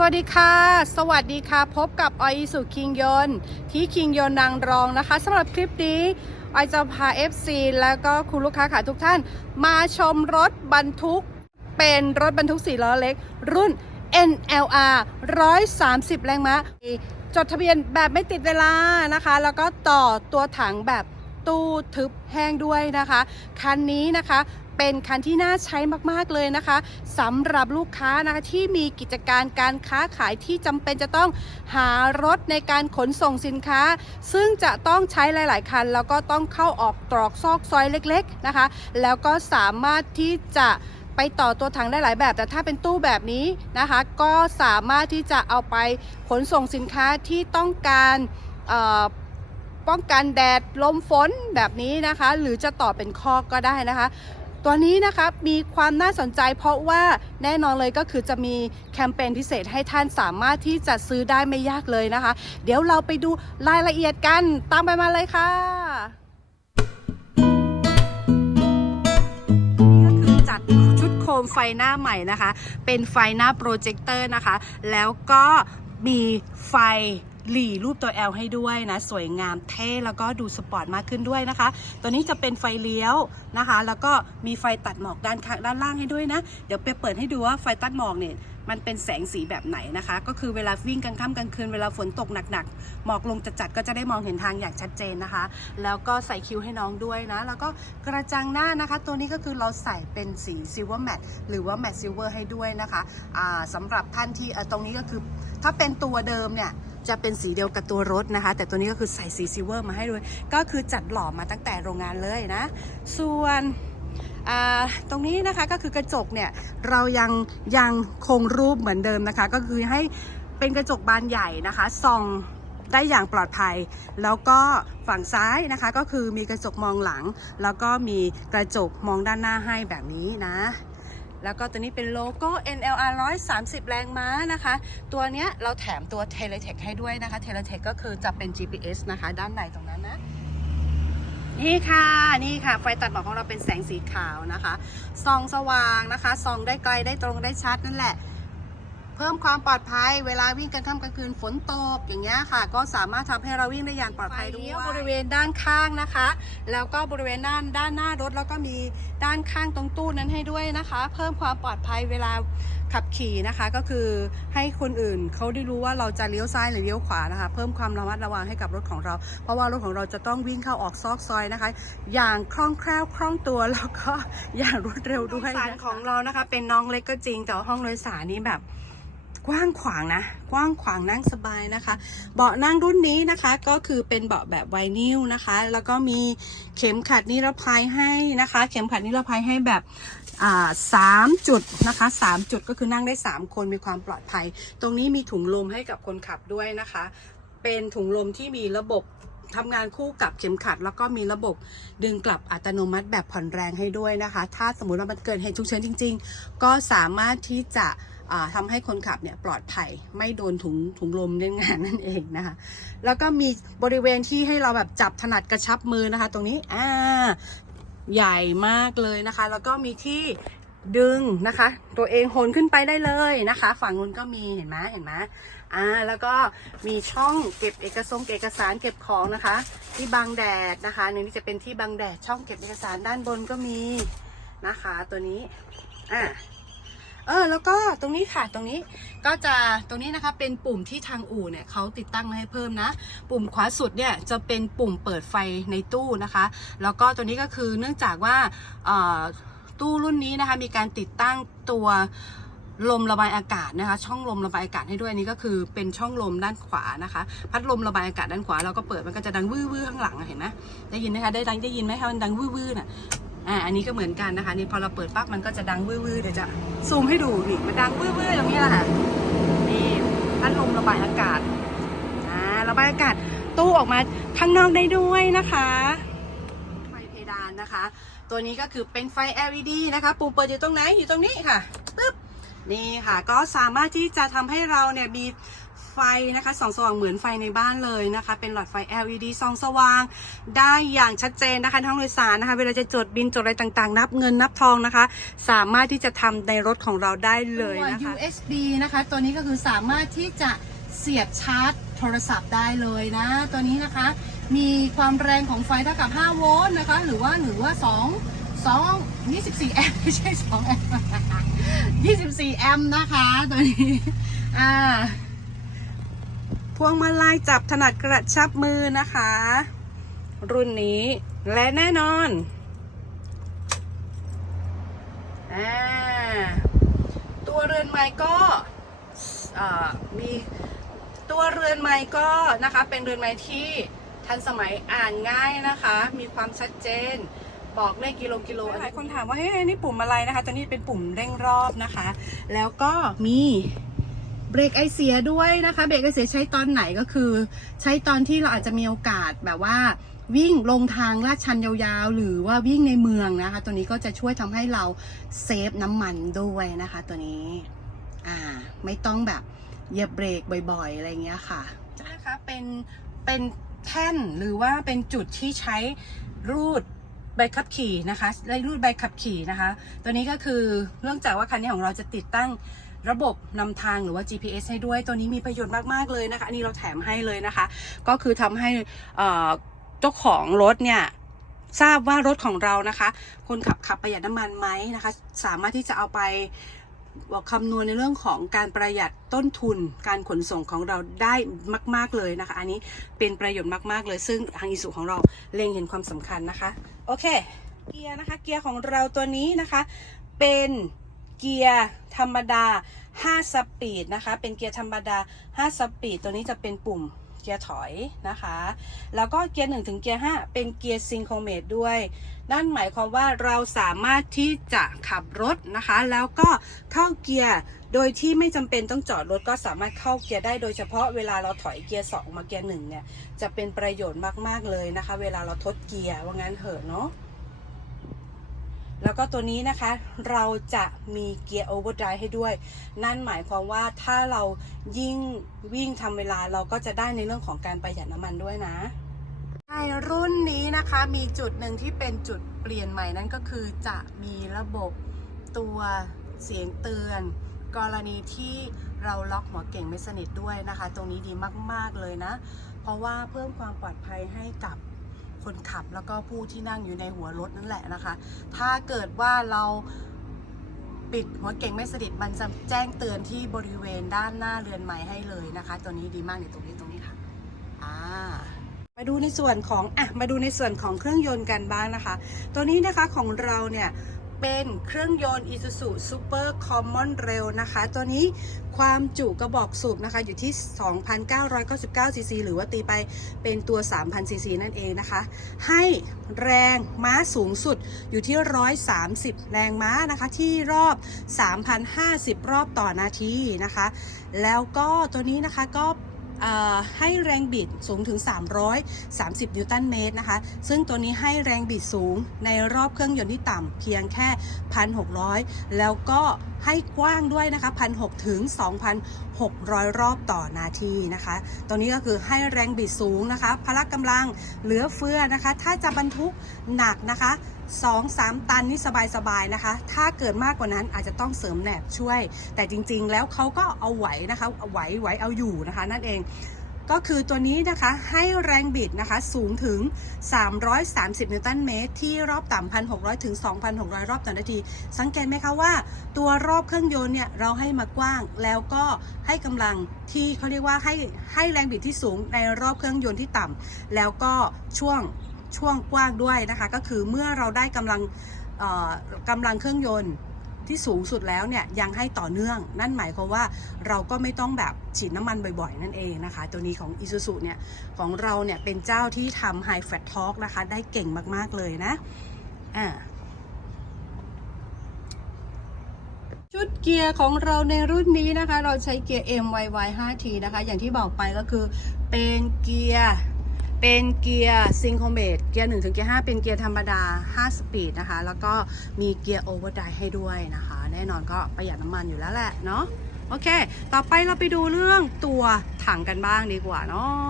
สวัสดีค่ะ สวัสดีค่ะ พบกับออยสุคิงยนที่คิงยนนางรองนะคะสำหรับคลิปนี้ออยจะพา FC แล้วก็คุณลูกค้าขาทุกท่าน มาชมรถบรรทุก เป็นรถบรรทุก4ล้อเล็ก รุ่น NLR 130 แรงม้าจดทะเบียนแบบไม่ติดเวลานะคะ แล้วก็ต่อตัวถังแบบตู้ทึบแห้งด้วยนะคะ คันนี้นะคะ เป็นคันที่น่าใช้มากๆเลยนะคะสำหรับลูกค้านะคะที่มีกิจการการค้าขายที่จำเป็นจะต้องหารถในการขนส่งสินค้า ซึ่งจะต้องใช้หลาย ๆ คัน แล้วก็ต้องเข้าออกตรอกซอกซอยเล็ก ๆ นะคะ แล้วก็สามารถที่จะไปต่อตัวถังได้หลายแบบ แต่ถ้าเป็นตู้แบบนี้นะคะ ก็สามารถที่จะเอาไปขนส่งสินค้าที่ต้องการป้องกันแดดลมฝนแบบนี้นะคะ หรือจะต่อเป็นคอกก็ได้นะคะ ตัวนี้นะคะมีความน่าสนใจเพราะว่าแน่นอนเลยก็คือจะมีแคมเปญพิเศษให้ท่านสามารถที่จะซื้อได้ไม่ยากเลยนะคะ เดี๋ยวเราไปดูรายละเอียดกันตามไปมาเลยค่ะนี่ก็คือจัดชุดโคมไฟหน้าใหม่นะคะ เป็นไฟหน้าโปรเจคเตอร์นะคะ แล้วก็มีไฟ หลีรูปตัว L ให้ด้วยนะสวยงามเท่แล้วก็ดูสปอร์ตมากขึ้นด้วยนะคะ ตัวนี้จะเป็นไฟเลี้ยวนะคะ แล้วก็มีไฟตัดหมอกด้านข้างด้านล่างให้ด้วยนะ เดี๋ยวไปเปิดให้ดูว่าไฟตัดหมอกเนี่ยมันเป็นแสงสีแบบไหนนะคะ ก็คือเวลาวิ่งกลางค่ำกลางคืนเวลาฝนตกหนักๆหมอกลงจัดๆก็จะได้มองเห็นทางอย่างชัดเจนนะคะ แล้วก็ใส่คิ้วให้น้องด้วยนะ แล้วก็กระจังหน้านะคะ ตัวนี้ก็คือเราใส่เป็นสีซิลเวอร์แมทหรือว่าแมทซิลเวอร์ให้ด้วยนะคะอ่าสำหรับท่านที่ตรงนี้ก็คือถ้าเป็นตัวเดิมเนี่ย จะเป็นสีเดียวกับตัวรถนะคะ แต่ตัวนี้ก็คือใส่สีซิลเวอร์มาให้ด้วย ก็คือจัดหล่อมาตั้งแต่โรงงานเลยนะ ส่วนตรงนี้นะคะก็คือกระจกเนี่ยเรายังยังคงรูปเหมือนเดิมนะคะ ก็คือให้เป็นกระจกบานใหญ่นะคะส่องได้อย่างปลอดภัย แล้วก็ฝั่งซ้ายนะคะก็คือมีกระจกมองหลัง แล้วก็มีกระจกมองด้านหน้าให้แบบนี้นะ แล้วก็ตัวนี้เป็นโลโก้ NLR 130 แรงม้านะคะ ตัวเนี้ยเราแถมตัว Teletech ให้ด้วยนะคะ Teletech ก็คือจะเป็น GPS นะคะ ด้านในตรงนั้นนะ นี่ค่ะ นี่ค่ะ ไฟตัดหมอกของเราเป็นแสงสีขาวนะคะ ส่องสว่างนะคะ ส่องได้ไกลได้ตรงได้ชัดนั่นแหละ เพิ่มความปลอดภัย เวลาวิ่งกลางค่ำกลางคืนฝนตกอย่างเงี้ยค่ะ ก็สามารถทำให้เราวิ่งได้อย่างปลอดภัยด้วยบริเวณด้านข้างนะคะ แล้วก็บริเวณด้านด้านหน้ารถ แล้วก็มีด้านข้างตรงตู้นั้นให้ด้วยนะคะ เพิ่มความปลอดภัยเวลาขับขี่นะคะ ก็คือให้คนอื่นเขาได้รู้ว่าเราจะเลี้ยวซ้ายหรือเลี้ยวขวานะคะ เพิ่มความระมัดระวังให้กับรถของเรา เพราะว่ารถของเราจะต้องวิ่งเข้าออกซอกซอยนะคะ อย่างคล่องแคล่วคล่องตัวแล้วก็อย่างรวดเร็วด้วยสารของเรานะคะ เป็นน้องเล็กก็จริงแต่ว่าห้องโดยสารนี่แบบ กว้างขวางนะ กว้างขวางนั่งสบายนะคะ เบาะนั่งรุ่นนี้นะคะก็คือเป็นเบาะแบบไวนิลนะคะ แล้วก็มีเข็มขัดนิรภัยให้นะคะ เข็มขัดนิรภัยให้แบบอ่าสามจุดนะคะสามจุดก็คือนั่งได้สามคนมีความปลอดภัย ตรงนี้มีถุงลมให้กับคนขับด้วยนะคะ เป็นถุงลมที่มีระบบทำงานคู่กับเข็มขัด แล้วก็มีระบบดึงกลับอัตโนมัติแบบผ่อนแรงให้ด้วยนะคะ ถ้าสมมุติว่ามันเกิดเหตุฉุกเฉินจริง ๆ ก็สามารถที่จะ อ่าทำให้คนขับเนี่ยปลอดภัยไม่โดนถุงถุงลมเล่นงานนั่นเองนะคะ แล้วก็มีบริเวณที่ให้เราแบบจับถนัดกระชับมือนะคะ ตรงนี้อ่าใหญ่มากเลยนะคะ แล้วก็มีที่ดึงนะคะ ตัวเองโหนขึ้นไปได้เลยนะคะ ฝั่งนู้นก็มีเห็นไหมเห็นไหมอ่าแล้วก็มีช่องเก็บเอกสงเอกสารเก็บของนะคะ ที่บังแดดนะคะหนึ่งนี่จะเป็นที่บังแดดช่องเก็บเอกสารด้านบนก็มีนะคะ ตัวนี้อ่า เออแล้วก็ตรงนี้ค่ะตรงนี้ก็จะตรงนี้นะคะเป็นปุ่มที่ทางอู่เนี่ยเขาติดตั้งมาให้เพิ่มนะ ปุ่มขวาสุดเนี่ยจะเป็นปุ่มเปิดไฟในตู้นะคะ แล้วก็ตัวนี้ก็คือเนื่องจากว่าตู้รุ่นนี้นะคะมีการติดตั้งตัวลมระบายอากาศนะคะ ช่องลมระบายอากาศให้ด้วยนี้ก็คือเป็นช่องลมด้านขวานะคะ พัดลมระบายอากาศด้านขวาเราก็เปิดมันก็จะดังวื้อๆข้างหลังเห็นไหมได้ยินไหมคะได้ดังได้ยินไหมคะมันดังวื้อๆน่ะ อ่าอันนี้ก็เหมือนกันนะคะนี่พอเราเปิดปั๊บมันก็จะดังวื้อๆเดี๋ยวจะซูมให้ดูนี่มันดังวื้อๆอย่างนี้แหละค่ะนี่พัดลมระบายอากาศอ่าระบายอากาศตู้ออกมาข้างนอกได้ด้วยนะคะไฟเพดานนะคะ ตัวนี้ก็คือเป็นไฟ LED นะคะปุ่มเปิดอยู่ตรงไหนอยู่ตรงนี้ค่ะปึ๊บนี่ค่ะก็สามารถที่จะทำให้เราเนี่ยมี ไฟนะคะส่องสว่างเหมือนไฟในบ้านเลยนะคะ เป็นหลอดไฟ LED ส่องสว่าง ได้อย่างชัดเจนนะคะทั้งโดยสารนะคะ เวลาจะจดบินจดอะไรต่างๆ นับเงินนับทองนะคะ สามารถที่จะทำในรถของเราได้เลยนะคะ USB นะคะ ตัวนี้ก็คือสามารถที่จะเสียบชาร์จโทรศัพท์ได้เลยนะ ตัวนี้นะคะมีความแรงของไฟเท่ากับ 5 โวลต์นะคะ หรือว่าหรือว่า 2 2 24 แอมป์ไม่ใช่ 2 แอมป์24 แอมป์นะคะ ตัวนี้ อ่า พวงมาลัยจับถนัดกระชับมือนะคะ รุ่นนี้และแน่นอนอตัวเรือนไม้ก็มีตัวเรือนไม้ก็นะคะเป็นเรือนไม้ที่ทันสมัยอ่านง่ายนะคะ มีความชัดเจน บอกเลขกิโลกิโลหลายคนถามว่าเฮ้ยนี่ปุ่มอะไรนะคะตัวนี้เป็นปุ่มเร่งรอบนะคะ แล้วก็มี เบรกไอเสียด้วยนะคะ เบรกไอเสียใช้ตอนไหนก็คือ ใช้ตอนที่เราอาจจะมีโอกาสแบบว่า วิ่งลงทางลาดชันยาวๆ หรือว่าวิ่งในเมืองนะคะ ตัวนี้ก็จะช่วยทำให้เราเซฟน้ำมันด้วยนะคะ ตัวนี้อ่าไม่ต้องแบบเหยียบเบรกบ่อยๆ อะไรเงี้ยค่ะนะคะเป็นเป็นแท่นหรือว่าเป็นจุดที่ใช้รูดใบขับขี่นะคะไล่รูดใบขับขี่นะคะ ตัวนี้ก็คือเนื่องจากว่าคันนี้ของเราจะติดตั้ง ระบบนำทางหรือว่า GPS ให้ด้วย ตัวนี้มีประโยชน์มาก ๆ เลยนะคะ อันนี้เราแถมให้เลยนะคะ ก็คือทำให้เอ่อเจ้าของรถเนี่ยทราบว่ารถของเรานะคะ คนขับขับประหยัดน้ำมันไหมนะคะ สามารถที่จะเอาไปบอกคำนวณในเรื่องของการประหยัดต้นทุนการขนส่งของเราได้มาก ๆเลยนะคะ อันนี้เป็นประโยชน์มาก ๆ เลย ซึ่งทางอิสุของเราเล็งเห็นความสำคัญนะคะ โอเค เกียร์นะคะ เกียร์ของเราตัวนี้นะคะ เป็น เกียร์ธรรมดา 5 สปีดนะคะ เป็นเกียร์ธรรมดา 5 สปีด ตัวนี้จะเป็นปุ่มเกียร์ถอยนะคะ แล้วก็เกียร์1ถึงเกียร์5เป็นเกียร์ซิงโครเมตด้วย นั่นหมายความว่าเราสามารถที่จะขับรถนะคะ แล้วก็เข้าเกียร์โดยที่ไม่จำเป็นต้องจอดรถก็สามารถเข้าเกียร์ได้โดยเฉพาะเวลาเราถอยเกียร์2มาเกียร์1เนี่ยจะเป็นประโยชน์มากๆเลยนะคะ เวลาเราทดเกียร์ว่างั้นเถอะเนาะ แล้วก็ตัวนี้นะคะเราจะมีเกียร์โอเวอร์ไดรฟ์ให้ด้วย นั่นหมายความว่าถ้าเรายิ่งวิ่งทำเวลาเราก็จะได้ในเรื่องของการประหยัดน้ำมันด้วยนะในรุ่นนี้นะคะมีจุดหนึ่งที่เป็นจุดเปลี่ยนใหม่นั่นก็คือจะมีระบบตัวเสียงเตือน กรณีที่เราล็อกหัวเก่งไม่สนิทด้วยนะคะ ตรงนี้ดีมากๆเลยนะ เพราะว่าเพิ่มความปลอดภัยให้กับ คนขับแล้วก็ผู้ที่นั่งอยู่ในหัวรถนั่นแหละนะคะ ถ้าเกิดว่าเราปิดหัวเก่งไม่สนิทมันจะแจ้งเตือนที่บริเวณด้านหน้าเรือนไม้ให้เลยนะคะ ตัวนี้ดีมากในตรงนี้ตรงนี้ค่ะอ่ามาดูในส่วนของอะมาดูในส่วนของเครื่องยนต์กันบ้างนะคะ ตัวนี้นะคะของเราเนี่ย เป็นเครื่องยนต์ Isuzu Super Common Rail นะคะ ตัวนี้ความจุกระบอกสูบนะคะ อยู่ที่ 2,999 ซีซี หรือว่าตีไปเป็นตัว 3,000 ซีซี นั่นเองนะคะ ให้แรงม้าสูงสุดอยู่ที่ 130 แรงม้านะคะ ที่รอบ 3,050 รอบต่อนาทีนะคะ แล้วก็ตัวนี้นะคะก็เให้แรงบิดสูงถึง 330 นิวตันเมตรนะคะ ซึ่งตัวนี้ให้แรงบิดสูงในรอบเครื่องยนต์ที่ต่ำเพียงแค่ 1,600 แล้วก็ให้กว้างด้วยนะคะ1,600ถึง 2,600 รอบต่อนาทีนะคะ ตัวนี้ก็คือให้แรงบิดสูงนะคะ พละกำลังเหลือเฟือนะคะ ถ้าจะบรรทุกหนักนะคะ2-3ตันนี่สบายๆนะคะ ถ้าเกิดมากกว่านั้นอาจจะต้องเสริมแหนบช่วย แต่จริงๆแล้วเขาก็เอาไหวนะคะเอาไหวไหวเอาอยู่นะคะนั่นเอง ก็คือตัวนี้นะคะให้แรงบิดนะคะสูงถึง 330 นิวตันเมตร ที่รอบต่ำ 1,600 ถึง 2,600 รอบต่อนาที สังเกตไหมคะว่า ตัวรอบเครื่องยนต์เนี่ยเราให้มากว้าง แล้วก็ให้กำลังที่เขาเรียกว่าให้ให้แรงบิดที่สูงในรอบเครื่องยนต์ที่ต่ำแล้วก็ช่วงช่วงกว้างด้วยนะคะ ก็คือเมื่อเราได้กำลังกำลังเครื่องยนต์ ที่สูงสุดแล้วเนี่ยยังให้ต่อเนื่อง นั่นหมายความว่าเราก็ไม่ต้องแบบฉีดน้ำมันบ่อยๆ นั่นเองนะคะ ตัวนี้ของ Isuzu เนี่ยของเราเนี่ยเป็นเจ้าที่ทำ High Fat Talk นะคะ ได้เก่งมากๆเลยนะอ่าชุดเกียร์ของเราในรุ่นนี้นะคะ เราใช้เกียร์ MYY 5T นะคะ อย่างที่บอกไปก็คือเป็นเกียร์ เป็นเกียร์ซิงโครเมตเกียร์1ถึงเกียร์5เป็นเกียร์ธรรมดา 5 สปีดนะคะ แล้วก็มีเกียร์โอเวอร์ไดให้ด้วยนะคะ แน่นอนก็ประหยัดน้ำมันอยู่แล้วแหละเนาะโอเค ต่อไปเราไปดูเรื่องตัวถังกันบ้างดีกว่าเนาะ